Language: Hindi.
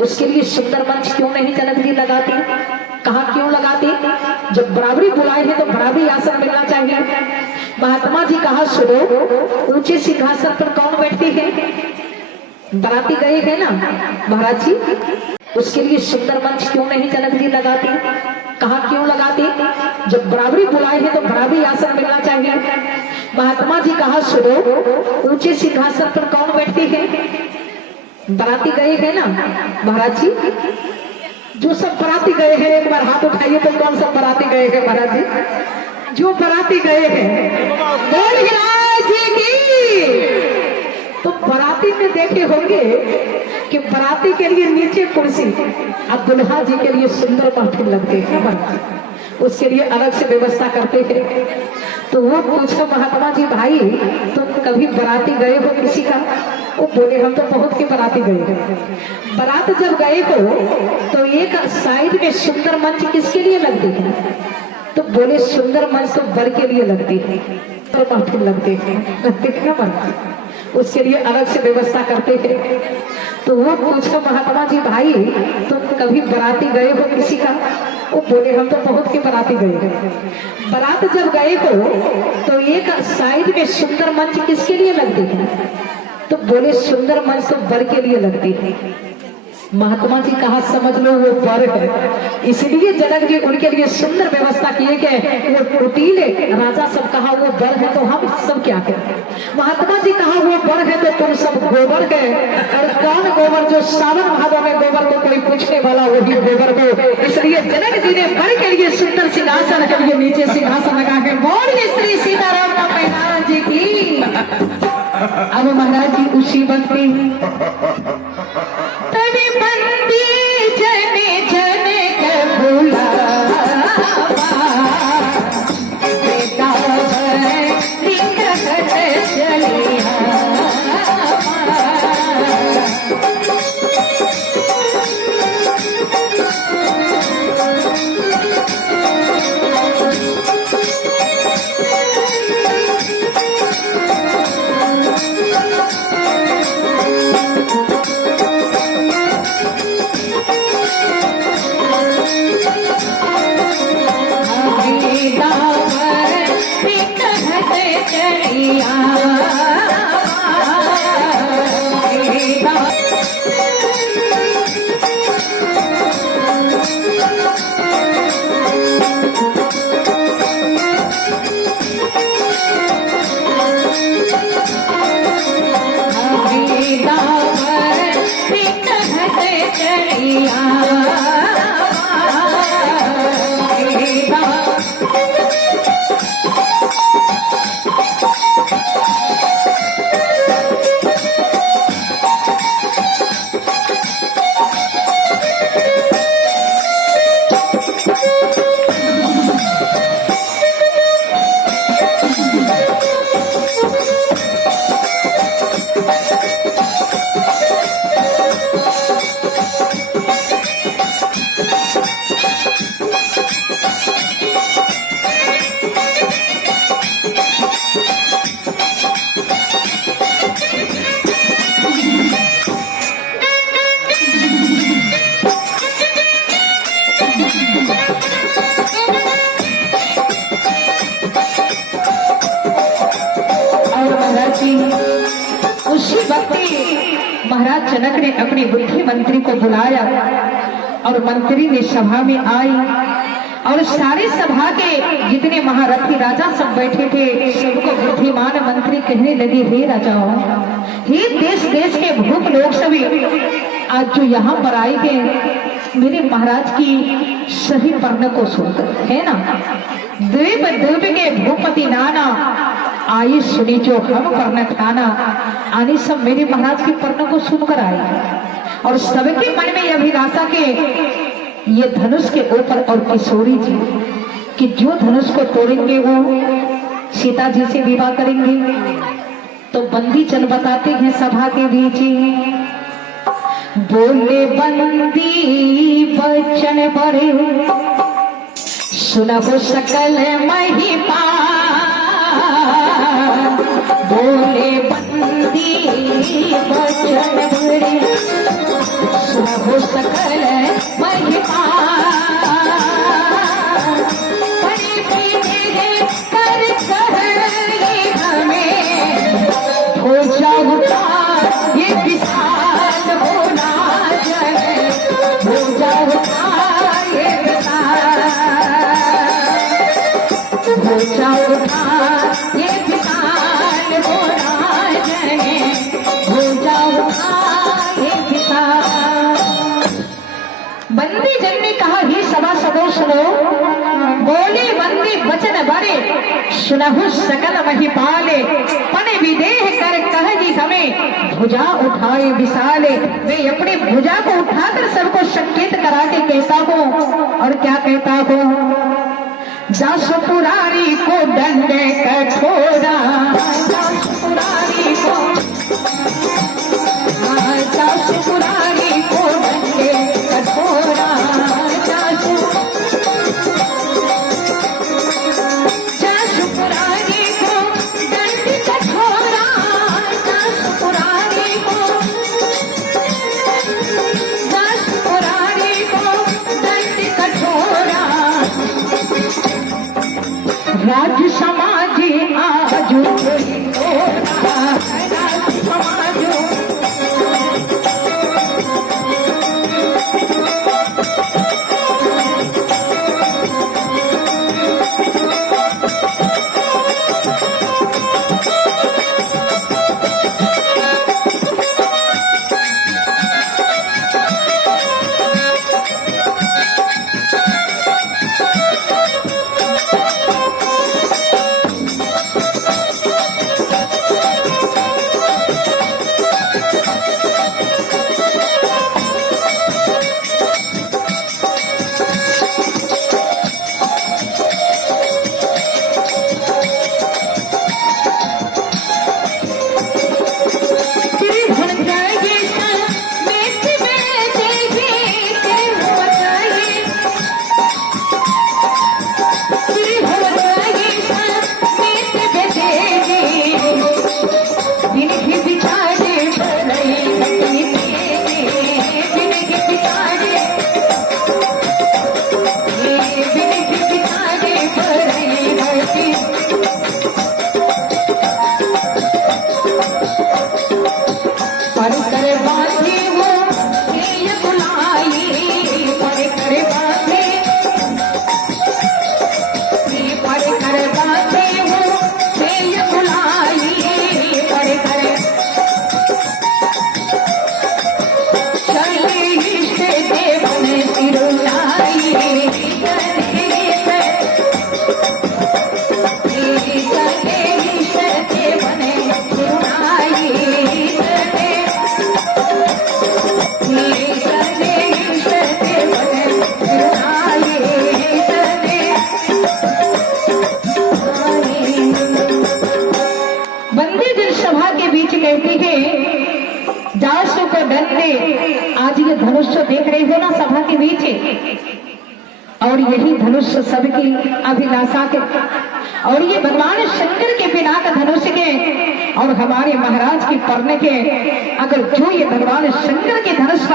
उसके लिए सुंदर मंच क्यों नहीं जनक जी लगाते? कहा क्यों लगाते? जब बराबरी बुलाए हैं तो बराबरी आसन मिलना चाहिए। महात्मा जी कहा सुनो, ऊंचे सिंहासन पर कौन बैठते हैं? बराती गए हैं ना महाराज जी, उसके लिए सुंदर मंच क्यों नहीं जनक जी लगाते? कहा क्यों लगाते? जब बराबरी बुलाए हैं तो बराबरी आसन मिलना चाहिए। महात्मा जी कहा सुनो, ऊंचे सिंहासन पर कौन बैठते हैं? बराती गए हैं ना महाराज जी, जो सब बराती गए हैं एक बार हाथ उठाइए तो कौन सब बराती गए हैं महाराज जी? जो बराती गए हैं बोलिए जी की। तो बराती में देखे होंगे कि बराती के लिए नीचे कुर्सी और दुल्हा जी के लिए सुंदर महफिल लगते हैं, उसके लिए अलग से व्यवस्था करते हैं। तो वो पूछो महात्मा जी भाई तुम कभी बराती गए हो किसी का? वो बोले हम तो बहुत के बराती गए हैं। बारात जब गए हो तो एक साइड में सुंदर मंच किसके लिए लगती है? तो बोले सुंदर मंच तो बर के लिए लगती है, तो महफिल लगते हैं, उसके लिए अलग से व्यवस्था करते हैं। तो वो पूछो महात्मा जी भाई तुम कभी बराती गए हो किसी का? वो बोले हम तो बहुत के बराती गए हैं। बारात जब गए हो तो एक साइड में सुंदर मंच किसके लिए लगती है? तो बोले सुंदर मंच तो बर के लिए लगती है। महात्मा जी कहा समझ लो वो बर है, इसलिए जनक जी उनके लिए सुंदर व्यवस्था किए गए। वो कुटीले राजा सब कहा वो बर है तो हम सब क्या करें? महात्मा जी कहा वो बर है तो तुम सब गोबर है। और कौन गोबर? जो सावन भादों में गोबर को कोई पूछने वाला वही गोबर को। इसलिए जनक जी ने बर के लिए सुंदर सिंहासन के लिए नीचे सिंहासन लगा है। बोलिए श्री सीताराम महाराज जी की। अब महाराज जी उसी बनती तभी बंदी जने जने के बुलावा बेटा निकट चलिया। महाराज जनक ने अपने बुद्धि मंत्री को बुलाया और मंत्री ने सभा में आई और सारे सभा के जितने महारथी राजा सब बैठे थे सबको बुद्धिमान मंत्री कहने लगे हे राजाओं, हे देश देश के भूप लोग सभी आज जो यहाँ पर आए हैं मेरे महाराज की सही पर्ण को सुनकर है ना। द्वीप द्वीप के भूपति नाना आइए सुनी जो हम पर्ण ठाना। आने सब मेरे महाराज की पर्ण को सुनकर आए और सबके मन में अभिलाषा के ये धनुष के ऊपर और किशोरी जी कि जो धनुष को तोड़ेंगे वो सीता जी से विवाह करेंगे। तो बंदी चल बताते हैं सभा के बीच बोले बंदी वचन बड़े सुनबो सकल महिमा। बोले बंदी वचन बड़े सुनबो सुनो सकल महिमा बड़े पीछे कर ये हमें हो जाऊंगा ये विशाल होना जय हो जाऊंगा ये विशाल हो जाऊंगा ये विशाल होना जय हो जाऊंगा ये विशाल। बंदी जन ने कहा ही सभा सबो सुनो बोले बंदी वचन बड़े सुनहु सकल महिपाले पने विदेह कर कह जी हमें भुजा उठाए विशाले। वे अपनी भुजा को उठाकर सबको संकेत करा के कहता हूँ और क्या कहता हूँ जासु पुरारी को डंडे कठोरा जासु पुरारी को जासु पुरारी को डंडे कठोरा जासु पुरारी को दंड कठोरा जासु पुरारी को दंड कठोरा। राज्य समाज आज जासु को डंडे। आज ये धनुष्य देख रही हो ना सभा के बीच, और यही धनुष्य सबकी अभिलाषा के, और ये भगवान शंकर के बिना का धनुष के और हमारे महाराज की पढ़ने के, अगर जो ये भगवान शंकर के धनुष